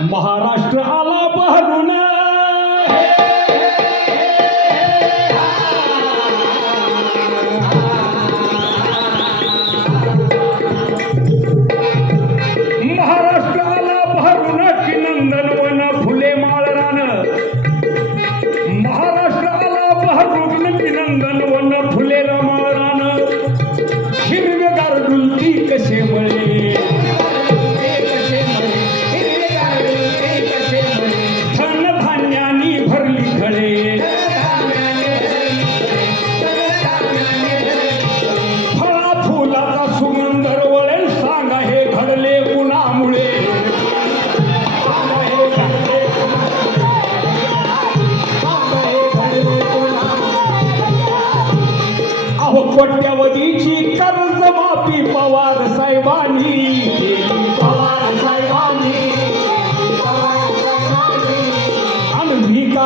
महाराष्ट्र आला बहरून. महाराष्ट्र आला बहरून की नंदनवन फुले माळरान. महाराष्ट्र आला बहरून की नंदन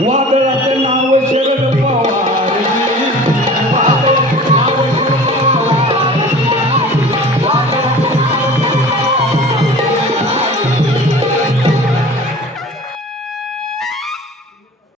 What